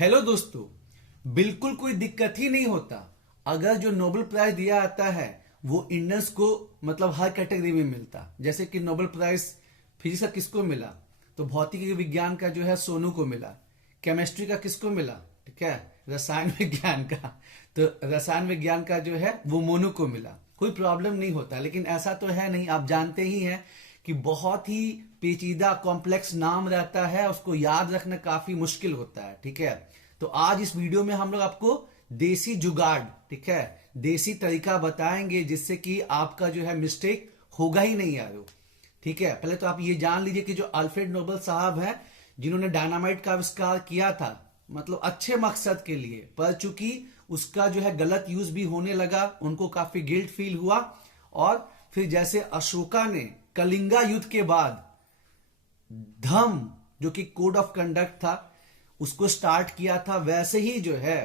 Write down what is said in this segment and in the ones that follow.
Hello दोस्तों। बिल्कुल कोई दिक्कत ही नहीं होता अगर जो नोबेल प्राइज दिया जाता है वो इंडियंस को मतलब हर कैटेगरी में मिलता। जैसे कि नोबेल प्राइज फिजिक्स का किसको मिला, तो भौतिक विज्ञान का जो है सोनू को मिला। केमिस्ट्री का किसको मिला, ठीक है, रसायन विज्ञान का, तो रसायन विज्ञान का जो है वो मोनू को मिला। कोई प्रॉब्लम नहीं होता, लेकिन ऐसा तो है नहीं, आप जानते ही हैं कि बहुत ही पेचीदा कॉम्प्लेक्स नाम रहता है, उसको याद रखना काफी मुश्किल होता है। ठीक है, तो आज इस वीडियो में हम लोग आपको देसी जुगाड़, ठीक है, देसी तरीका बताएंगे जिससे कि आपका जो है मिस्टेक होगा ही नहीं यारो। ठीक है, पहले तो आप ये जान लीजिए कि जो अल्फ्रेड नोबेल साहब हैं जिन्होंने डायनामाइट का आविष्कार किया था, मतलब अच्छे मकसद के लिए, पर चूंकि उसका जो है गलत यूज भी होने लगा, उनको काफी गिल्ट फील हुआ। और फिर जैसे अशोका ने कलिंगा युद्ध के बाद धम्म जो कि कोड ऑफ कंडक्ट था उसको स्टार्ट किया था, वैसे ही जो है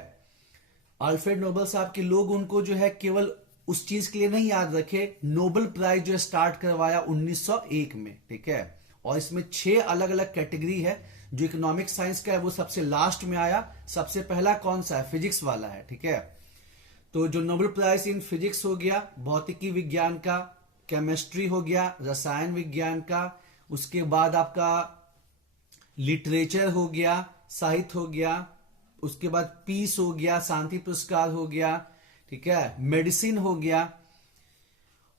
अल्फ्रेड नोबेल साहब के लोग उनको जो है केवल उस चीज के लिए नहीं याद रखे, नोबेल प्राइज जो स्टार्ट करवाया 1901 में। ठीक है, और इसमें 6 अलग अलग कैटेगरी है। जो इकोनॉमिक साइंस का है वो सबसे लास्ट में आया, सबसे पहला कौन सा है, फिजिक्स वाला है। ठीक है, तो जो नोबेल प्राइज इन फिजिक्स हो गया, भौतिकी विज्ञान का, केमिस्ट्री हो गया, रसायन विज्ञान का, उसके बाद आपका लिटरेचर हो गया, साहित्य हो गया, उसके बाद पीस हो गया, शांति पुरस्कार हो गया, ठीक है, मेडिसिन हो गया,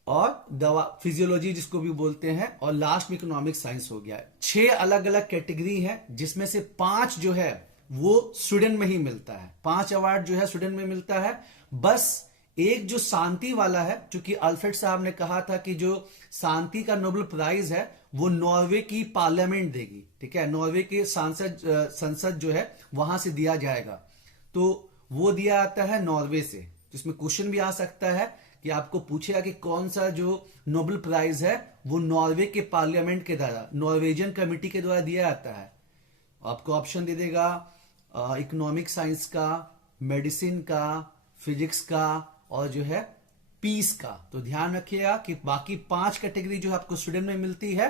और दवा फिजियोलॉजी जिसको भी बोलते हैं, और लास्ट में इकोनॉमिक साइंस हो गया। 6 अलग अलग कैटेगरी है जिसमें से 5 जो है वो स्वीडन में ही मिलता है। 5 अवार्ड जो है स्वीडन में मिलता है। बस एक जो शांति वाला है, क्योंकि अल्फ्रेड साहब ने कहा था कि जो शांति का नोबेल प्राइज है वो नॉर्वे की पार्लियामेंट देगी। ठीक है, नॉर्वे के संसद जो है वहां से दिया जाएगा, तो वो दिया जाता है नॉर्वे से। तो इसमें क्वेश्चन भी आ सकता है कि आपको पूछेगा कि कौन सा जो नोबेल प्राइज है वो नॉर्वे के पार्लियामेंट के द्वारा, नॉर्वेजियन कमिटी के द्वारा दिया जाता है। आपको ऑप्शन दे देगा इकोनॉमिक साइंस का, मेडिसिन का, फिजिक्स का, और जो है पीस का। तो ध्यान रखिएगा कि बाकी 5 कैटेगरी जो है आपको स्वीडन में मिलती है,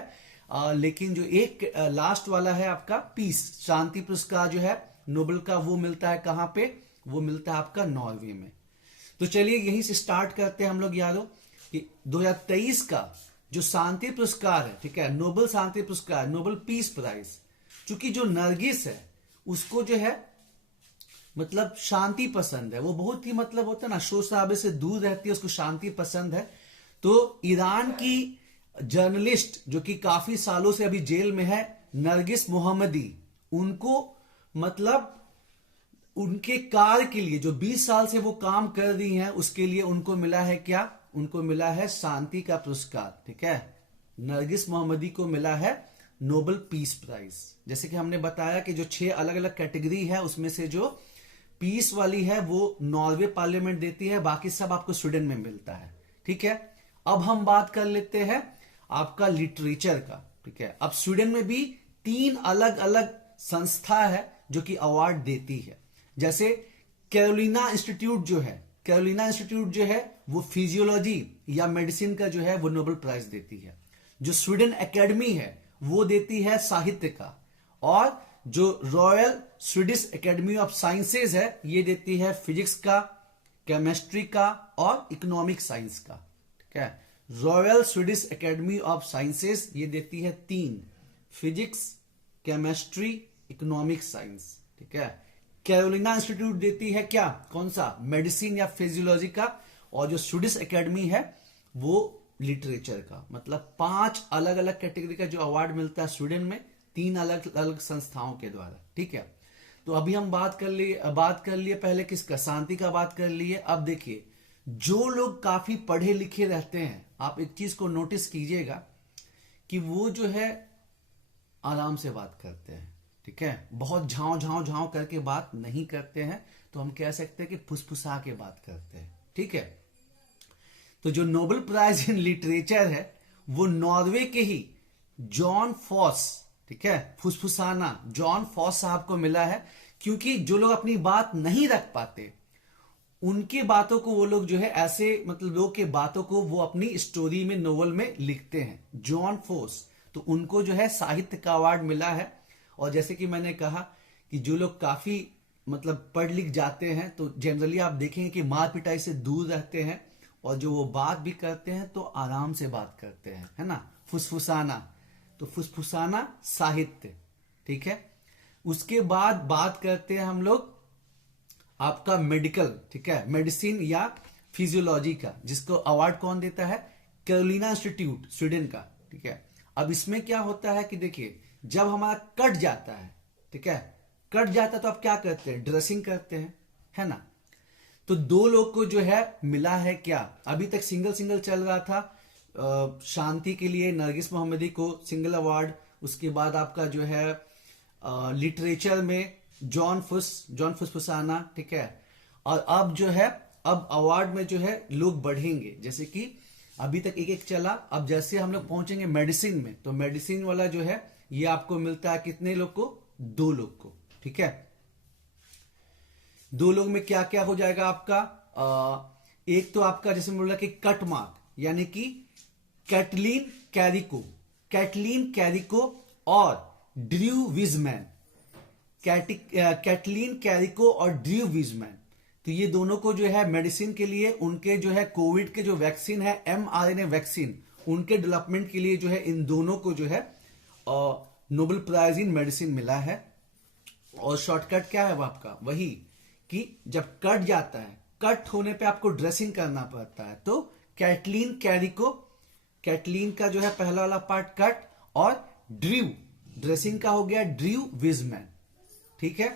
लेकिन जो एक लास्ट वाला है आपका पीस, शांति पुरस्कार जो है नोबेल का, वो मिलता है कहां पे, वो मिलता है आपका नॉर्वे में। तो चलिए यहीं से स्टार्ट करते हैं हम लोग यारो कि 2023 का जो शांति पुरस्कार है, ठीक है, नोबेल शांति पुरस्कार, नोबेल पीस प्राइज, चूंकि जो नरगिस है उसको जो है मतलब शांति पसंद है, वो बहुत ही मतलब होता है ना, शोर शराबे से दूर रहती है, उसको शांति पसंद है। तो ईरान की जर्नलिस्ट जो कि काफी सालों से अभी जेल में है, नरगिस मोहम्मदी, उनको मतलब उनके कार्य के लिए जो 20 साल से वो काम कर रही हैं उसके लिए उनको मिला है क्या, उनको मिला है शांति का पुरस्कार। ठीक है, नरगिस मोहम्मदी को मिला है नोबेल पीस प्राइज। जैसे कि हमने बताया कि जो 6 अलग अलग कैटेगरी है उसमें से जो पीस वाली है वो नॉर्वे पार्लियामेंट देती है, बाकी सब आपको स्वीडन में मिलता है। ठीक है, अब हम बात कर लेते हैं आपका लिटरेचर का। ठीक है, अब स्वीडन में भी 3 अलग अलग संस्था है जो कि अवार्ड देती है। जैसे कैरोलिना इंस्टीट्यूट जो है, कैरोलिना इंस्टीट्यूट जो है वो फिजियोलॉजी या मेडिसिन का जो है वो नोबेल प्राइज देती है। जो स्वीडन एकेडमी है वो देती है साहित्य का, और जो royal Swedish academy of sciences है ये देती है फिजिक्स का, केमिस्ट्री का, और इकोनॉमिक साइंस का। ठीक है, royal Swedish academy of sciences ये देती है 3, फिजिक्स, केमिस्ट्री, इकोनॉमिक साइंस। ठीक है, कैरोलिना इंस्टीट्यूट देती है क्या, कौन सा, मेडिसिन या फिजियोलॉजी का, और जो स्वीडिश एकेडमी है वो लिटरेचर का। मतलब 5 अलग अलग कैटेगरी का जो अवार्ड मिलता है स्वीडन में, 3 अलग अलग संस्थाओं के द्वारा। ठीक है, तो अभी हम बात कर लिए पहले किसका, शांति का बात कर लिए। अब देखिए, जो लोग काफी पढ़े लिखे रहते हैं, आप एक चीज को नोटिस कीजिएगा कि वो जो है आराम से बात करते हैं। ठीक है, बहुत झांव झांव झांव करके बात नहीं करते हैं, तो हम कह सकते हैं कि फुसफुसा के बात करते हैं। ठीक है, तो जो नोबेल प्राइज इन लिटरेचर है वो नॉर्वे के ही जॉन फॉस, ठीक है, फुसफुसाना जॉन फॉस साहब को मिला है। क्योंकि जो लोग अपनी बात नहीं रख पाते उनके बातों को वो लोग जो है ऐसे मतलब लोग के बातों को वो अपनी स्टोरी में, नोवेल में लिखते हैं, जॉन फॉस, तो उनको जो है साहित्य का अवार्ड मिला है। और जैसे कि मैंने कहा कि जो लोग काफी मतलब पढ़ लिख जाते हैं तो जनरली आप देखेंगे कि मार पिटाई से दूर रहते हैं, और जो वो बात भी करते हैं तो आराम से बात करते हैं, है ना। फुसफुसाना, तो फुसफुसाना साहित्य, ठीक है। उसके बाद बात करते हैं हम लोग आपका मेडिकल, ठीक है, मेडिसिन या फिजियोलॉजी का, जिसको अवार्ड कौन देता है, कैरोलिना इंस्टीट्यूट स्वीडन का, ठीक है। अब इसमें क्या होता है कि देखिए, जब हमारा कट जाता है, ठीक है, कट जाता है तो आप क्या करते हैं, ड्रेसिंग करते हैं, है ना। तो दो लोग को जो है मिला है क्या, अभी तक सिंगल सिंगल चल रहा था, शांति के लिए नरगिस मोहम्मदी को सिंगल अवार्ड, उसके बाद आपका जो है लिटरेचर में जॉन फुसफुसाना, ठीक है। और अब जो है, अब अवार्ड में जो है लोग बढ़ेंगे, जैसे कि अभी तक एक एक चला, अब जैसे हम लोग पहुंचेंगे मेडिसिन में, तो मेडिसिन वाला जो है ये आपको मिलता है कितने लोग को, 2 लोग को, ठीक है। 2 लोग में क्या क्या हो जाएगा आपका, एक तो आपका जैसे बोला कि कट मार्क, यानी कि कैटलीन कैरिको और ड्रू विजमैन, कैटलीन कैरिको और ड्रू विजमैन, तो ये दोनों को जो है मेडिसिन के लिए, उनके जो है कोविड के जो वैक्सीन है mRNA वैक्सीन, उनके डेवलपमेंट के लिए जो है इन दोनों को जो है नोबेल प्राइज इन मेडिसिन मिला है। और शॉर्टकट क्या है वो आपका, वही कि जब कट जाता है, कट होने पे आपको ड्रेसिंग करना पड़ता है, तो कैटलीन कैरिको, कैटलीन का जो है पहला वाला पार्ट कट, और ड्रू ड्रेसिंग का हो गया ड्रू विजमैन, ठीक है।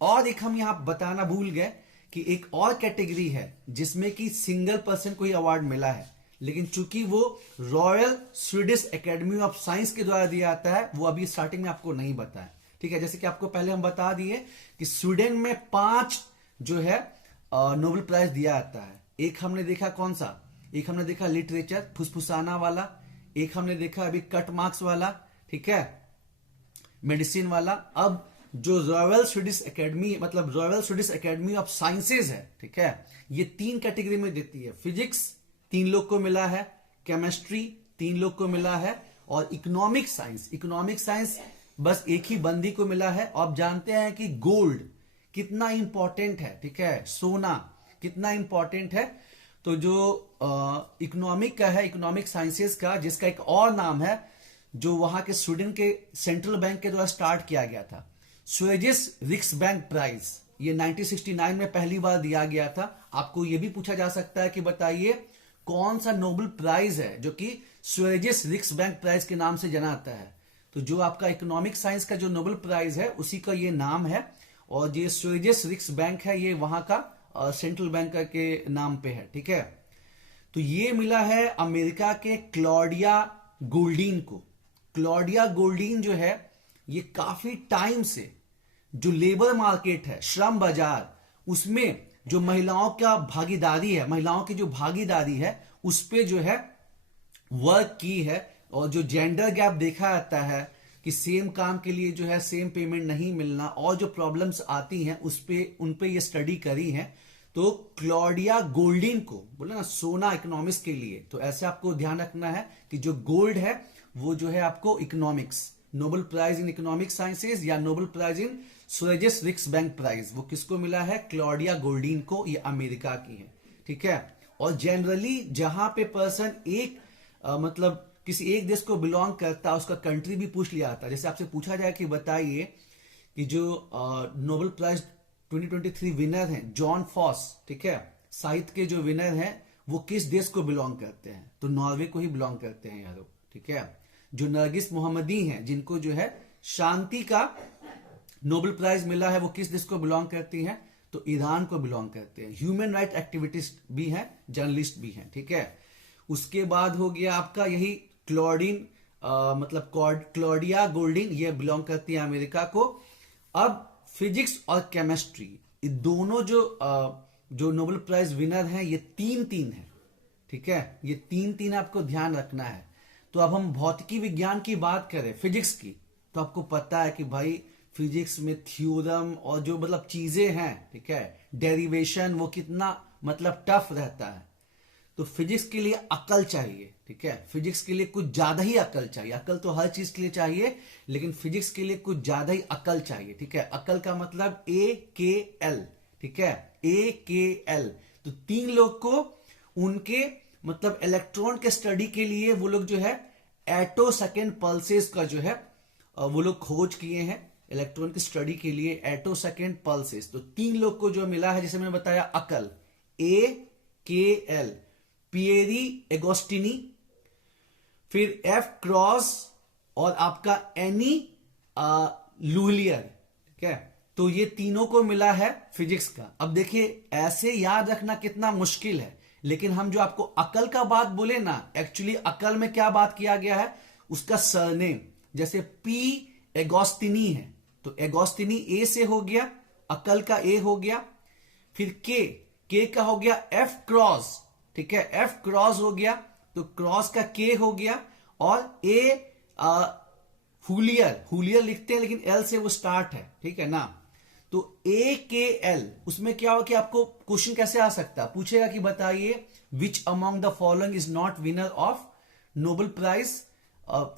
और एक हम यहां बताना भूल गए कि एक और कैटेगरी है जिसमें कि सिंगल पर्सन को ही अवार्ड मिला है, लेकिन चूंकि वो royal Swedish academy of science के द्वारा दिया जाता है, वो अभी स्टार्टिंग में आपको नहीं बताया, ठीक है। जैसे कि आपको पहले हम बता दिए कि स्वीडन में 5 जो है नोबेल प्राइज दिया जाता है। एक हमने देखा कौन सा, एक हमने देखा लिटरेचर फुसफुसाना वाला, एक हमने देखा अभी कट मार्क्स वाला, ठीक है, मेडिसिन वाला। अब जो रॉयल स्वीडिश एकेडमी, मतलब royal Swedish academy of sciences है, ठीक है, ये 3 कैटेगरी में देती है। फिजिक्स 3 लोग को मिला है, केमिस्ट्री 3 लोग को मिला है, और इकोनॉमिक साइंस बस एक ही बंदी को मिला है। और आप जानते हैं कि गोल्ड कितना इंपॉर्टेंट है, ठीक है, सोना कितना इंपॉर्टेंट है। तो जो इकोनॉमिक का है, इकोनॉमिक साइंसेस का, जिसका एक और नाम है, जो वहां के स्वीडन के सेंट्रल बैंक के द्वारा स्टार्ट किया गया था, स्वेजिस रिक्सबैंक प्राइज, ये 1969 में पहली बार दिया गया था। आपको यह भी पूछा जा सकता है कि बताइए कौन सा नोबेल प्राइज है जो कि स्वेजिस रिक्सबैंक प्राइज के नाम से जाना जाता है। तो जो आपका इकोनॉमिक साइंस का जो नोबेल प्राइज है उसी का ये नाम है, और ये स्वेजिस रिक्सबैंक है, ये वहां का सेंट्रल बैंक के नाम पे है, ठीक है। तो ये मिला है अमेरिका के क्लॉडिया गोल्डीन को। क्लॉडिया गोल्डीन जो है ये काफी टाइम से जो लेबर मार्केट है, श्रम बाजार, उसमें जो महिलाओं का भागीदारी है, महिलाओं की जो भागीदारी है उस पे जो है वर्क की है। और जो जेंडर गैप देखा जाता है कि सेम काम के लिए जो है सेम पेमेंट नहीं मिलना, और जो प्रॉब्लम्स आती हैं उन पे ये स्टडी करी है। तो क्लॉडिया गोल्डीन को बोले ना सोना इकोनॉमिक्स के लिए, तो ऐसे आपको ध्यान रखना है कि जो गोल्ड है वो जो है आपको economics, Nobel prize in economic sciences या नोबेल प्राइज इन स्वेजिस रिक्सबैंक प्राइज, वो किसको मिला है, क्लॉडिया गोल्डीन को, ये अमेरिका की है, ठीक है। और जनरली जहां पे पर्सन एक मतलब किसी एक देश को बिलोंग करता है, उसका कंट्री भी पूछ लिया जाता है। जैसे आपसे पूछा जाए कि बताइए कि जो नोबेल प्राइज 2023 विनर हैं जॉन फॉस, ठीक है, साहित्य के जो विनर हैं वो किस देश को बिलोंग करते हैं, तो नॉर्वे को ही बिलोंग करते हैं यारो, ठीक है। जो नरगिस मोहम्मदी हैं जिनको जो है शांति का नोबेल प्राइज मिला है, वो किस देश को बिलोंग करती हैं, तो ईरान को बिलोंग करते हैं। ह्यूमन राइट एक्टिविटिस्ट भी हैं, जर्नलिस्ट भी हैं, ठीक है। उसके बाद हो गया आपका यही मतलब क्लॉडिया गोल्डीन, ये बिलोंग करती है अमेरिका को। अब फिजिक्स और केमिस्ट्री, ये दोनों जो नोबेल प्राइज विनर हैं ये 3-3 है, ठीक है, ये 3-3 आपको ध्यान रखना है। तो अब हम भौतिकी विज्ञान की बात करें, फिजिक्स की, तो आपको पता है कि भाई फिजिक्स में थ्योरम और जो मतलब चीजें हैं, ठीक है, डेरिवेशन, वो कितना मतलब टफ रहता है। तो तो फिजिक्स के लिए अकल चाहिए, ठीक है। फिजिक्स के लिए कुछ ज्यादा ही अकल चाहिए। अकल तो हर चीज के लिए चाहिए, लेकिन फिजिक्स के लिए कुछ ज्यादा ही अकल चाहिए, ठीक है। अकल का मतलब AKL, ठीक है, AKL। तो 3 लोग को उनके मतलब इलेक्ट्रॉन के स्टडी के लिए वो लोग जो है एटो सेकेंड पल्सेस का जो है वो लोग खोज किए हैं इलेक्ट्रॉन की स्टडी के लिए, एटो सेकेंड पल्सेस। तो 3 लोग को जो मिला है, जैसे मैंने बताया अकल, AKL, पिएरी एगोस्टिनी, फिर F क्रॉस और आपका एनी लुलियर, ठीक है। तो ये तीनों को मिला है फिजिक्स का। अब देखिए ऐसे याद रखना कितना मुश्किल है, लेकिन हम जो आपको अकल का बात बोले ना, एक्चुअली अकल में क्या बात किया गया है, उसका सरनेम, जैसे P एगोस्टिनी है तो एगोस्टिनी A से हो गया, अकल का A हो गया। फिर K का हो गया F क्रॉस, ठीक है, F क्रॉस हो गया तो क्रॉस का K हो गया। और हुलियर लिखते हैं लेकिन L से वो स्टार्ट है, ठीक है ना। तो AKL, उसमें क्या हो कि आपको क्वेश्चन कैसे आ सकता है, पूछेगा कि बताइए which among the following is not winner of Nobel prize.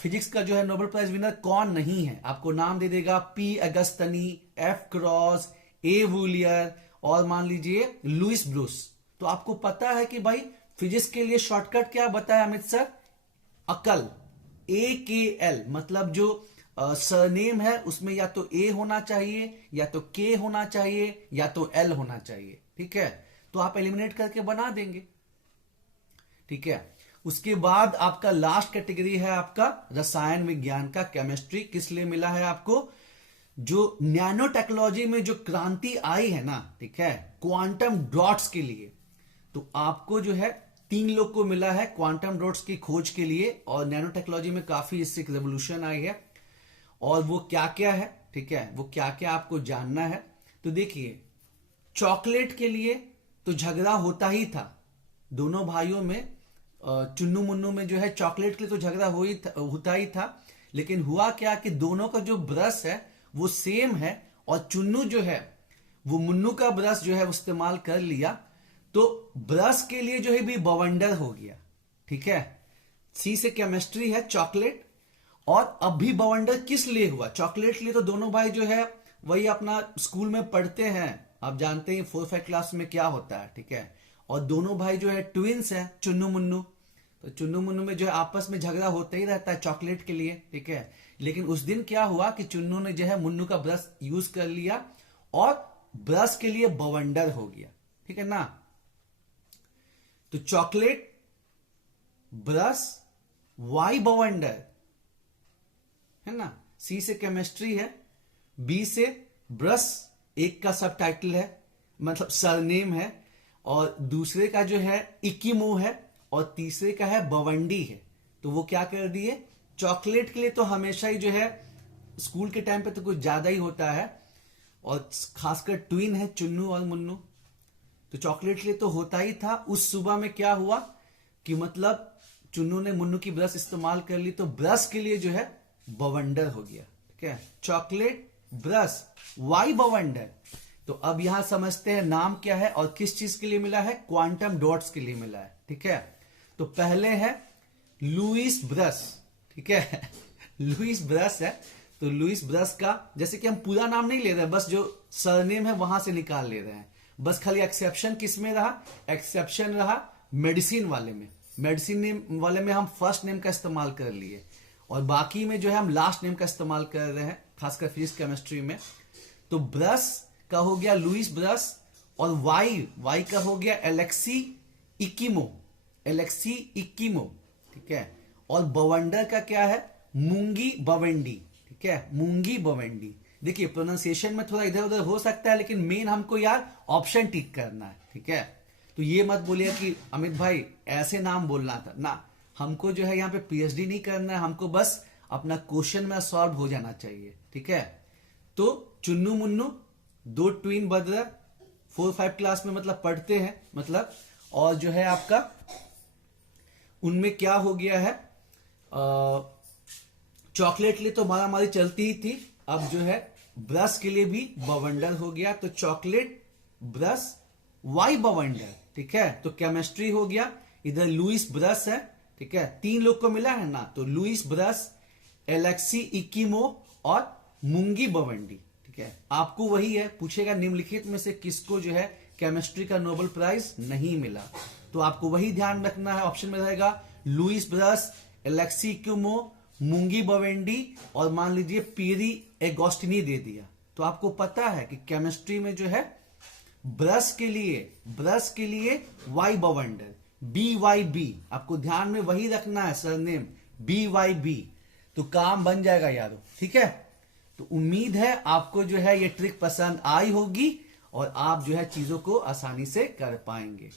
Physics का जो है नोबेल प्राइज विनर कौन नहीं है, आपको नाम दे देगा P अगस्तनी, F क्रॉस, A वुलियर और मान लीजिए लुइस ब्रूस। तो आपको पता है कि भाई फिजिक्स के लिए शॉर्टकट क्या बताया अमित सर, अकल, AKL। मतलब जो सरनेम है उसमें या तो A होना चाहिए, या तो K होना चाहिए, या तो L होना चाहिए, ठीक है। तो आप एलिमिनेट करके बना देंगे, ठीक है। उसके बाद आपका लास्ट कैटेगरी है आपका रसायन विज्ञान का, केमिस्ट्री। किस लिए मिला है आपको, जो नैनो टेक्नोलॉजी में जो क्रांति आई है ना, ठीक है, क्वांटम डॉट्स के लिए। तो आपको जो है 3 लोग को मिला है क्वांटम डॉट्स की खोज के लिए, और नैनो टेक्नोलॉजी में काफी इससे एक रेवोल्यूशन आई है। और वो क्या क्या है, ठीक है, वो क्या क्या आपको जानना है। तो देखिए चॉकलेट के लिए तो झगड़ा होता ही था दोनों भाइयों में, चुन्नू मुन्नू में जो है चॉकलेट के लिए तो झगड़ा होता ही था। लेकिन हुआ क्या कि दोनों का जो ब्रश है वो सेम है, और चुन्नू जो है वो मुन्नू का ब्रश जो है वो इस्तेमाल कर लिया, तो ब्रश के लिए जो है भी बवंडर हो गया, ठीक है। सी से केमिस्ट्री है चॉकलेट। और अब भी बवंडर किस लिए हुआ, चॉकलेट के लिए तो दोनों भाई जो है वही अपना स्कूल में पढ़ते हैं, आप जानते हैं 4-5 क्लास में क्या होता है, ठीक है। और दोनों भाई जो है ट्विंस हैं, चुन्नू मुन्नू। तो चुन्नू मुन्नू में जो है आपस में झगड़ा होता ही रहता है चॉकलेट के लिए, ठीक है। लेकिन उस दिन क्या हुआ कि चुन्नू ने जो है मुन्नू का ब्रश यूज कर लिया और ब्रश के लिए बवंडर हो गया, ठीक है ना। तो चॉकलेट, ब्रश, वाई बवंडर, है ना। सी से केमिस्ट्री है, बी से ब्रश, एक का सब टाइटल है मतलब सरनेम है, और दूसरे का जो है इकिमो है, और तीसरे का है बवंडी है। तो वो क्या कर दिए, चॉकलेट के लिए तो हमेशा ही जो है स्कूल के टाइम पे तो कुछ ज्यादा ही होता है, और खासकर ट्विन है चुन्नू और मुन्नू, तो चॉकलेट के लिए तो होता ही था। उस सुबह में क्या हुआ कि मतलब चुन्नू ने मुन्नू की ब्रश इस्तेमाल कर ली, तो ब्रश के लिए जो है बवंडर हो गया, ठीक है। चॉकलेट, ब्रश, वाई बवंडर। तो अब यहां समझते हैं नाम क्या है और किस चीज के लिए मिला है, क्वांटम डॉट्स के लिए मिला है, ठीक है। तो पहले है लुइस ब्रश, ठीक है लुइस ब्रश है, तो लुइस ब्रश का जैसे कि हम पूरा नाम नहीं ले रहे, बस जो सरनेम है वहां से निकाल ले रहे हैं। बस खाली एक्सेप्शन किस में रहा, एक्सेप्शन रहा मेडिसिन वाले में। मेडिसिन नेम वाले में हम फर्स्ट नेम का इस्तेमाल कर लिए, और बाकी में जो है हम लास्ट नेम का इस्तेमाल कर रहे हैं, खासकर फिजिक्स केमिस्ट्री में। तो ब्रश का हो गया लुइस ब्रश, और वाई का हो गया एलेक्सी इकिमो, ठीक है। और बवंडर का क्या है, मूंगी बवेंडी, ठीक है, मूंगी बवेंडी। देखिए प्रोनाउंसिएशन में थोड़ा इधर उधर हो सकता है, लेकिन मेन हमको यार ऑप्शन टिक करना है, ठीक है। तो ये मत बोलिए कि अमित भाई ऐसे नाम बोलना था ना, हमको जो है यहाँ पे पीएचडी नहीं करना है, हमको बस अपना क्वेश्चन में सॉल्व हो जाना चाहिए, ठीक है। तो Chunnu Munnu, 2 twin brother 4-5 class में मतलब पढ़ते हैं मतलब, और जो है आपका उनमें क्या हो गया है, चॉकलेट के लिए तो मारामारी चलती ही थी, अब जो है ब्रश के लिए भी बवंडर हो गया। तो चॉकलेट, ब्रश, वाई बवंडर, ठीक है। तो केमिस्ट्री हो गया, इधर लुइस ब्रस है, ठीक है, 3 लोग को मिला है ना, तो लुइस ब्रस, एलेक्सी इकिमो और मुंगी बवंडी, ठीक है। आपको वही है, पूछेगा निम्नलिखित में से किसको जो है केमिस्ट्री का नोबेल प्राइज नहीं मिला, तो आपको वही ध्यान रखना है। ऑप्शन में रहेगा लुइस ब्रस, एलेक्सी इकिमो, मुंगी बवेंडी और मान लीजिए पीरी एगोस्टिनी दे दिया। तो आपको पता है कि केमिस्ट्री में जो है ब्रश के लिए वाई बवंडर, BYB, आपको ध्यान में वही रखना है सरनेम, BYB, तो काम बन जाएगा यारो, ठीक है। तो उम्मीद है आपको जो है ये ट्रिक पसंद आई होगी और आप जो है चीजों को आसानी से कर पाएंगे।